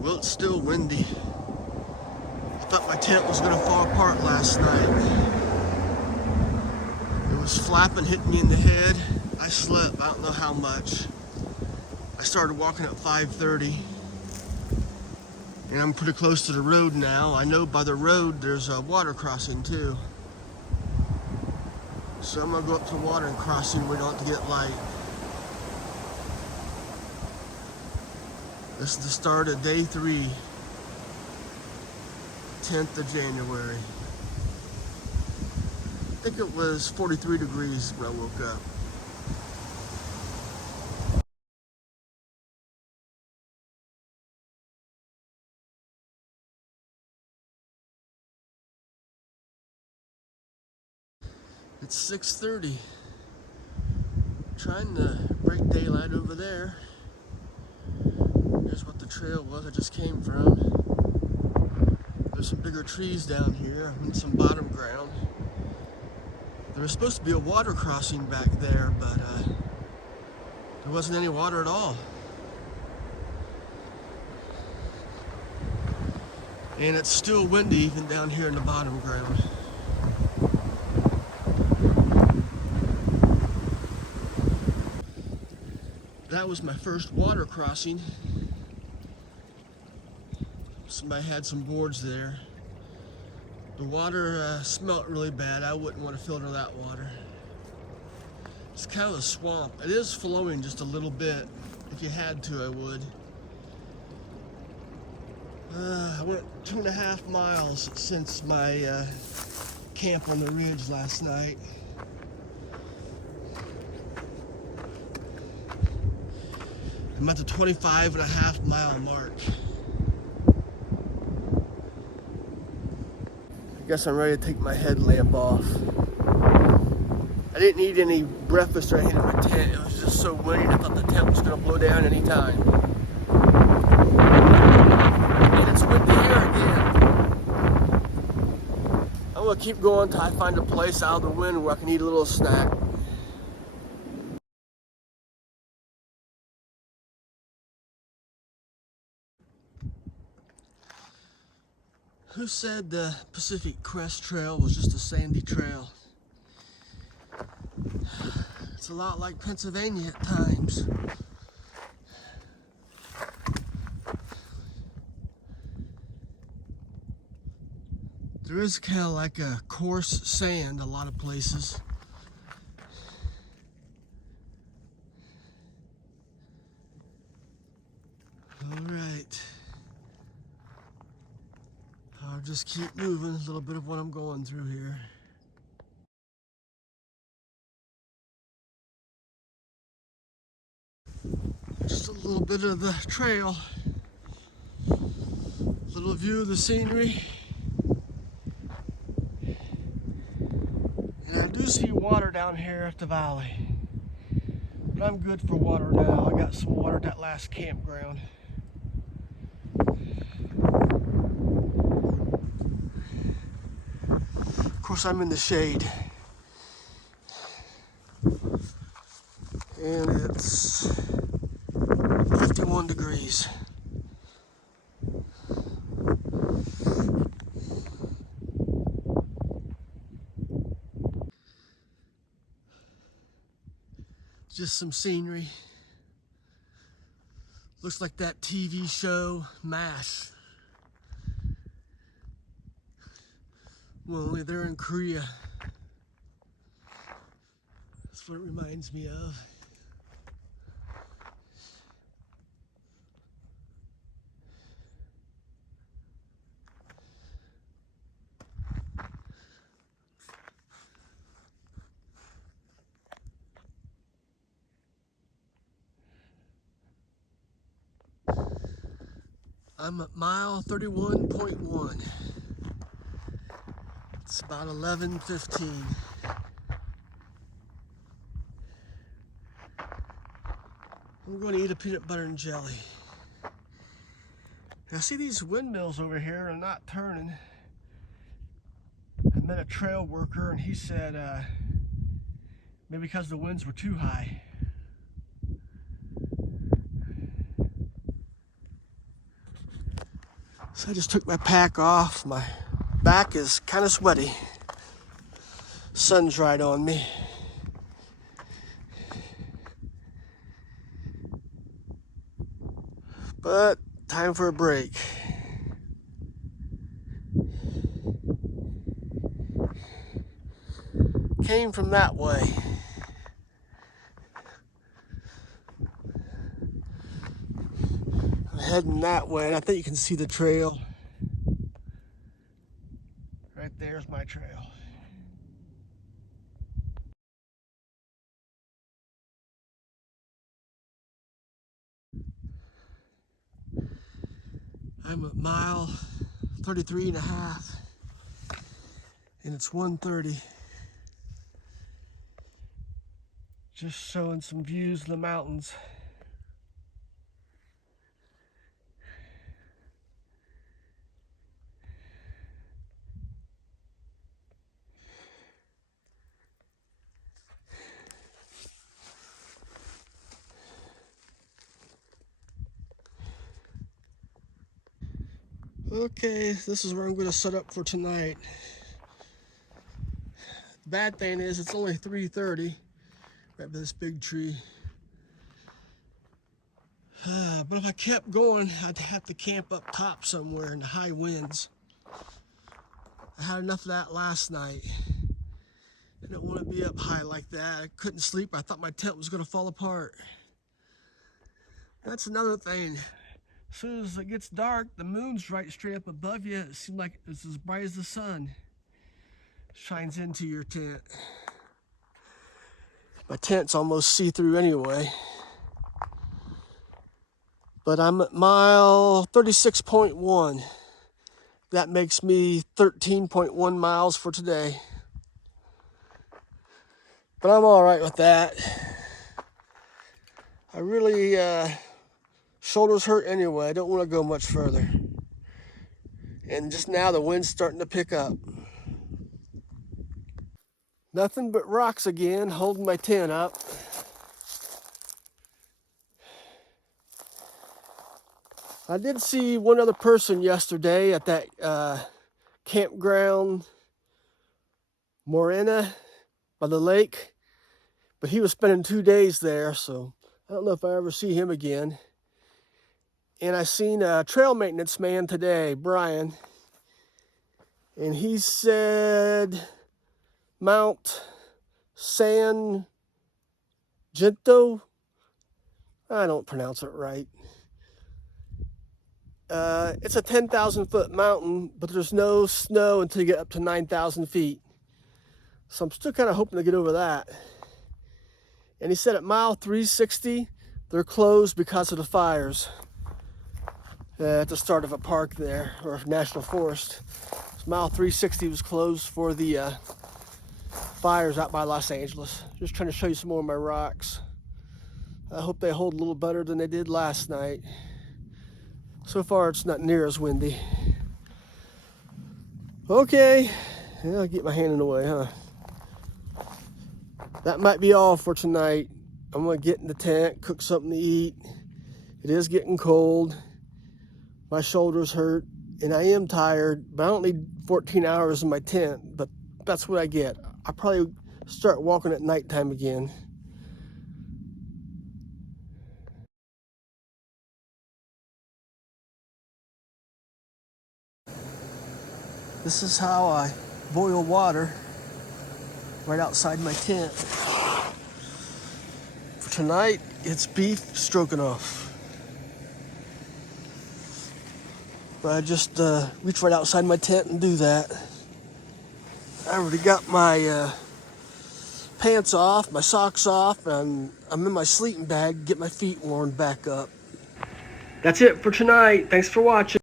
Well, it's still windy. I thought my tent was gonna fall apart last night. It was flapping, hitting me in the head. I slept, I don't know how much. I started walking at 5:30, and I'm pretty close to the road now. I know by the road there's a water crossing too. So I'm gonna go up to the water crossing where we don't have to get light. This is the start of day 3, 10th of January. I think it was 43 degrees when I woke up. It's 6:30. Trying to break daylight over there. Here's what the trail was I just came from. There's some bigger trees down here and some bottom ground. There was supposed to be a water crossing back there, but there wasn't any water at all. And it's still windy even down here in the bottom ground. That was my first water crossing. Somebody had some boards there. The water smelled really bad. I wouldn't want to filter that water. It's kind of a swamp. It is flowing just a little bit. If you had to, I would. I went 2.5 miles since my camp on the ridge last night. I'm at the 25.5 mile mark. I guess I'm ready to take my headlamp off. I didn't eat any breakfast or anything in my tent. It was just so windy, I thought the tent was going to blow down any time. And it's windy here again. I'm going to keep going until I find a place out of the wind where I can eat a little snack. Who said the Pacific Crest Trail was just a sandy trail? It's a lot like Pennsylvania at times. There is kind of like a coarse sand a lot of places. All right. I'll just keep moving, a little bit of what I'm going through here. Just a little bit of the trail. Little view of the scenery. And I do see water down here at the valley. But I'm good for water now. I got some water at that last campground. Of course, I'm in the shade. And it's 51 degrees. Just some scenery. Looks like that TV show, MASH. Well, only they're in Korea. That's what it reminds me of. I'm at mile 31.1. It's about 11:15. I'm going to eat a peanut butter and jelly. I see these windmills over here are not turning. I met a trail worker and he said maybe because the winds were too high. So I just took my pack off. My back is kind of sweaty. Sun's right on me. But time for a break. Came from that way. I'm heading that way, and I think you can see the trail. Right there's my trail. I'm at mile 33 and a half, and it's 1:30. Just showing some views of the mountains. Okay, this is where I'm going to set up for tonight. The bad thing is it's only 3:30 right by this big tree. But if I kept going, I'd have to camp up top somewhere in the high winds. I had enough of that last night. I didn't want to be up high like that. I couldn't sleep. I thought my tent was going to fall apart. That's another thing. As soon as it gets dark, the moon's right straight up above you. It seems like it's as bright as the sun. Shines into your tent. My tent's almost see-through anyway. But I'm at mile 36.1. That makes me 13.1 miles for today. But I'm all right with that. I really, shoulders hurt anyway. I don't want to go much further. And just now the wind's starting to pick up. Nothing but rocks again, holding my tent up. I did see one other person yesterday at that campground, Morena, by the lake. But he was spending 2 days there, so I don't know if I ever see him again. And I seen a trail maintenance man today, Brian. And he said Mount San Gento. I don't pronounce it right. It's a 10,000 foot mountain, but there's no snow until you get up to 9,000 feet. So I'm still kind of hoping to get over that. And he said at mile 360, they're closed because of the fires. At the start of a park there, or a national forest. So mile 360 was closed for the fires out by Los Angeles. Just trying to show you some more of my rocks. I hope they hold a little better than they did last night. So far, it's not near as windy. Okay, yeah, I'll get my hand in the way, huh? That might be all for tonight. I'm gonna get in the tent, cook something to eat. It is getting cold. My shoulders hurt, and I am tired, but I don't need 14 hours in my tent, but that's what I get. I'll probably start walking at nighttime again. This is how I boil water right outside my tent. For tonight, it's beef stroganoff. But I just reach right outside my tent and do that. I already got my pants off, my socks off, and I'm in my sleeping bag to get my feet warmed back up. That's it for tonight. Thanks for watching.